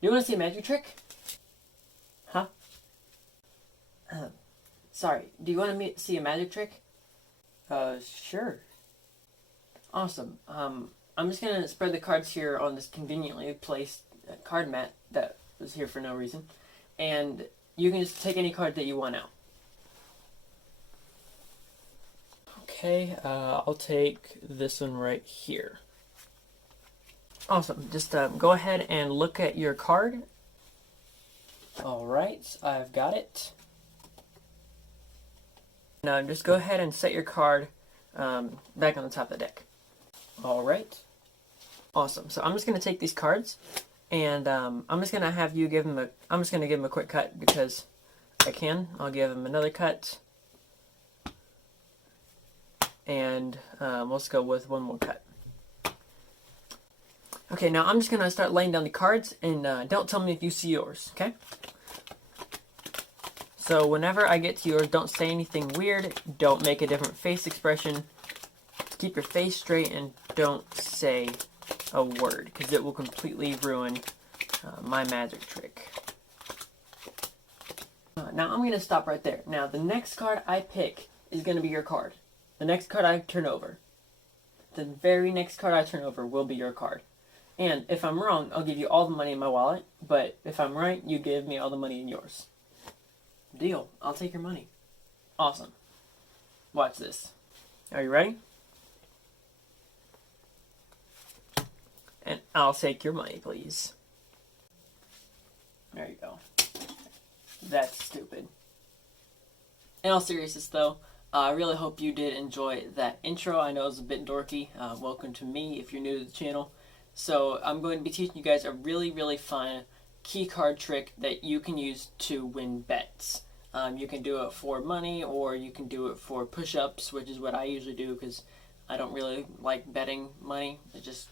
You want to see a magic trick? Huh? Sorry, do you want to see a magic trick? Sure. Awesome. I'm just gonna spread the cards here on this conveniently placed card mat that was here for no reason, and you can just take any card that you want out. Okay, I'll take this one right here. Awesome. Just go ahead and look at your card. Alright, I've got it. Now just go ahead and set your card back on the top of the deck. Alright. Awesome. So I'm just going to take these cards and I'm just going to have you give them I'm just going to give them a quick cut because I can. I'll give them another cut. And let's go with one more cut. Okay, now I'm just going to start laying down the cards, and don't tell me if you see yours, okay? So whenever I get to yours, don't say anything weird, don't make a different face expression, keep your face straight, and don't say a word, because it will completely ruin my magic trick. Now I'm going to stop right there. Now the next card I pick is going to be your card. The next card I turn over. The very next card I turn over will be your card. And if I'm wrong, I'll give you all the money in my wallet. But if I'm right, you give me all the money in yours. Deal. I'll take your money. Awesome. Watch this. Are you ready? And I'll take your money, please. There you go. That's stupid. In all seriousness, though, I really hope you did enjoy that intro. I know it was a bit dorky. Welcome to me if you're new to the channel. So I'm going to be teaching you guys a really, really fun key card trick that you can use to win bets. You can do it for money or you can do it for push-ups, which is what I usually do because I don't really like betting money. It's just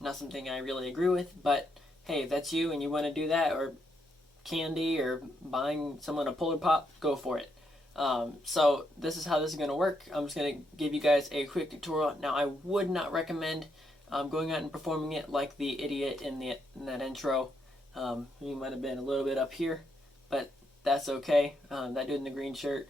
not something I really agree with. But hey, if that's you and you want to do that, or candy or buying someone a Polar Pop, go for it. So this is how this is going to work. I'm just going to give you guys a quick tutorial. Now I would not recommend going out and performing it like the idiot in that intro. He might have been a little bit up here, but that's okay. That dude in the green shirt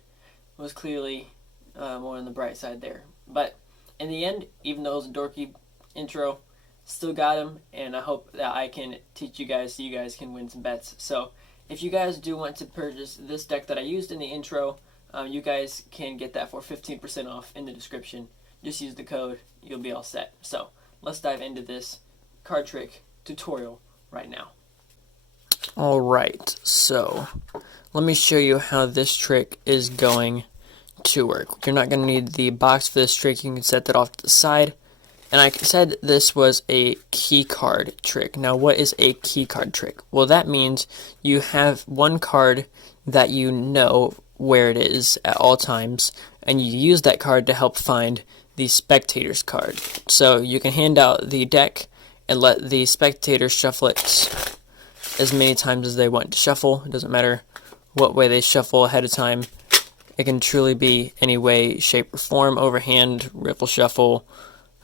was clearly more on the bright side there. But in the end, even though it was a dorky intro, still got him, and I hope that I can teach you guys so you guys can win some bets. So if you guys do want to purchase this deck that I used in the intro, you guys can get that for 15% off in the description. Just use the code, you'll be all set. So let's dive into this card trick tutorial right now. Alright, so let me show you how this trick is going to work. You're not going to need the box for this trick. You can set that off to the side. And I said this was a key card trick. Now what is a key card trick? Well, that means you have one card that you know where it is at all times, and you use that card to help find the spectator's card. So you can hand out the deck and let the spectator shuffle it as many times as they want to shuffle. It doesn't matter what way they shuffle ahead of time. It can truly be any way, shape, or form. Overhand, riffle shuffle,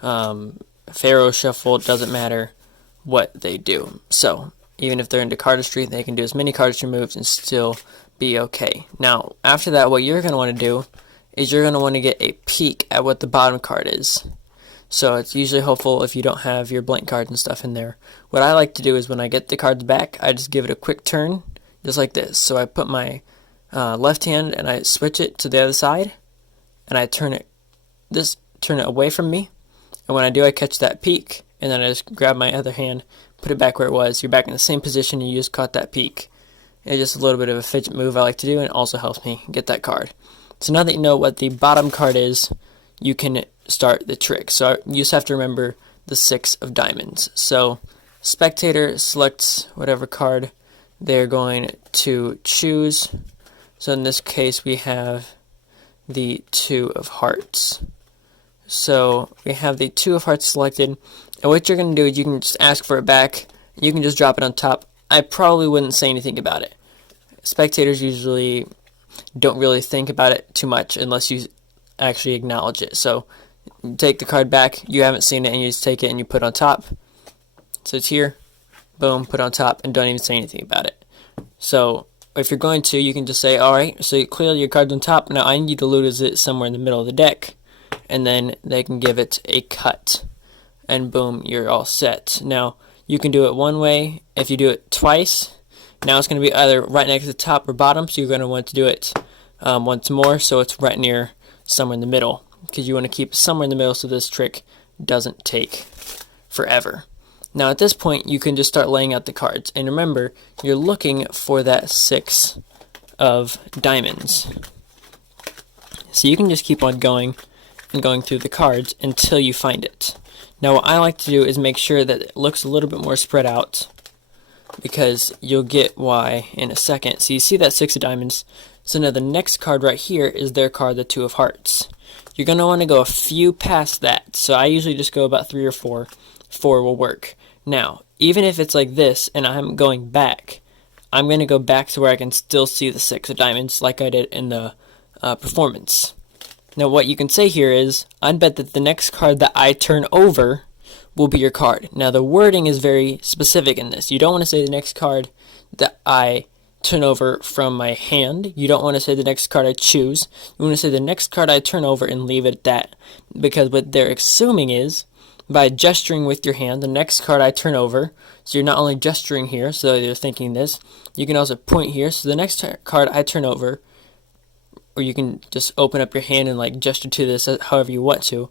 Pharaoh shuffle, it doesn't matter what they do. So even if they're into cardistry, they can do as many cardistry moves and still be okay. Now after that, what you're going to want to do is you're going to want to get a peek at what the bottom card is. So it's usually helpful if you don't have your blank cards and stuff in there. What I like to do is when I get the cards back, I just give it a quick turn, just like this. So I put my left hand and I switch it to the other side, and I turn it away from me. And when I do, I catch that peek, and then I just grab my other hand, put it back where it was. You're back in the same position, and you just caught that peek. It's just a little bit of a fidget move I like to do, and it also helps me get that card. So now that you know what the bottom card is, you can start the trick. So you just have to remember the 6 of diamonds. So spectator selects whatever card they're going to choose. So in this case, we have the 2 of hearts. So we have the 2 of hearts selected, and what you're going to do is you can just ask for it back. You can just drop it on top. I probably wouldn't say anything about it. Spectators usually don't really think about it too much unless you actually acknowledge it. So you take the card back, you haven't seen it, and you just take it and you put it on top. So it's here. boom, put on top, and don't even say anything about it. So if you're going to, you can just say, alright, so clearly your card's on top, now I need to lose it somewhere in the middle of the deck, and then they can give it a cut, and boom, you're all set. Now, you can do it one way. If you do it twice, now it's going to be either right next to the top or bottom, so you're going to want to do it once more, so it's right near somewhere in the middle, because you want to keep it somewhere in the middle so this trick doesn't take forever. Now at this point, you can just start laying out the cards, and remember, you're looking for that 6 of diamonds. So you can just keep on going and going through the cards until you find it. Now what I like to do is make sure that it looks a little bit more spread out, because you'll get why in a second. So you see that 6 of diamonds. So now the next card right here is their card, the 2 of hearts. You're going to want to go a few past that. So I usually just go about 3 or 4. 4 will work. Now, even if it's like this and I'm going back, I'm going to go back to where I can still see the 6 of diamonds like I did in the performance. Now what you can say here is, I'd bet that the next card that I turn over will be your card. Now the wording is very specific in this. You don't want to say the next card that I turn over from my hand. You don't want to say the next card I choose. You want to say the next card I turn over and leave it at that. Because what they're assuming is, by gesturing with your hand, the next card I turn over, so you're not only gesturing here, so you're thinking this, you can also point here, so the next card I turn over, or you can just open up your hand and like gesture to this however you want to,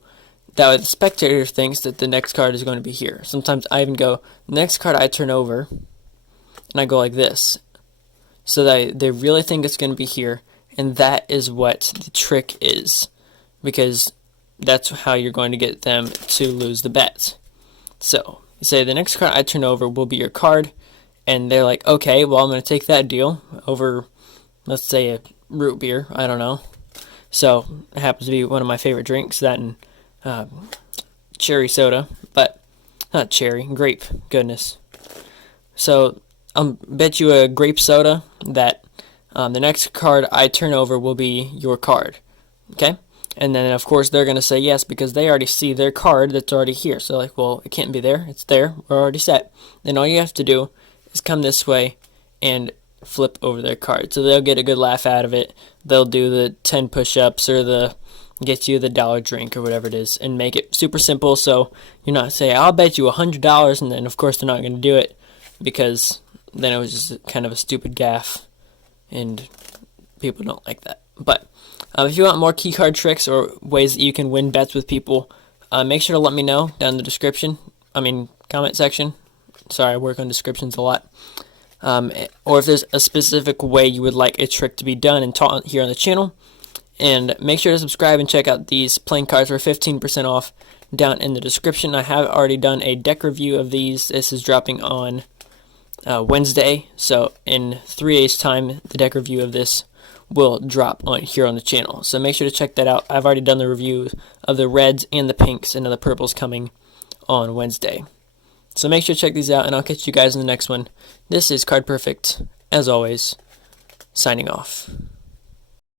that way the spectator thinks that the next card is going to be here. Sometimes I even go, the next card I turn over, and I go like this, so that they really think it's going to be here, and that is what the trick is, because that's how you're going to get them to lose the bet. So, you say the next card I turn over will be your card, and they're like, okay, well I'm going to take that deal over, let's say, a root beer, I don't know. So, it happens to be one of my favorite drinks, that and cherry soda, but not cherry, grape, goodness. So, I'll bet you a grape soda that the next card I turn over will be your card, okay? And then, of course, they're going to say yes because they already see their card that's already here. So, like, well, it can't be there. It's there. We're already set. Then all you have to do is come this way and flip over their card. So they'll get a good laugh out of it. They'll do the 10 push-ups or the get you the $1 drink or whatever it is and make it super simple. So you're not saying, I'll bet you $100, and then, of course, they're not going to do it because then it was just kind of a stupid gaffe, and people don't like that. But if you want more key card tricks or ways that you can win bets with people, make sure to let me know down in the comment section. Sorry, I work on descriptions a lot. Or if there's a specific way you would like a trick to be done and taught here on the channel. And make sure to subscribe and check out these playing cards for 15% off down in the description. I have already done a deck review of these. This is dropping on Wednesday. So in 3 days' time, the deck review of this will drop on here on the channel. So make sure to check that out. I've already done the review of the reds and the pinks, and the purples coming on Wednesday. So make sure to check these out, and I'll catch you guys in the next one. This is Card Perfect, as always, signing off.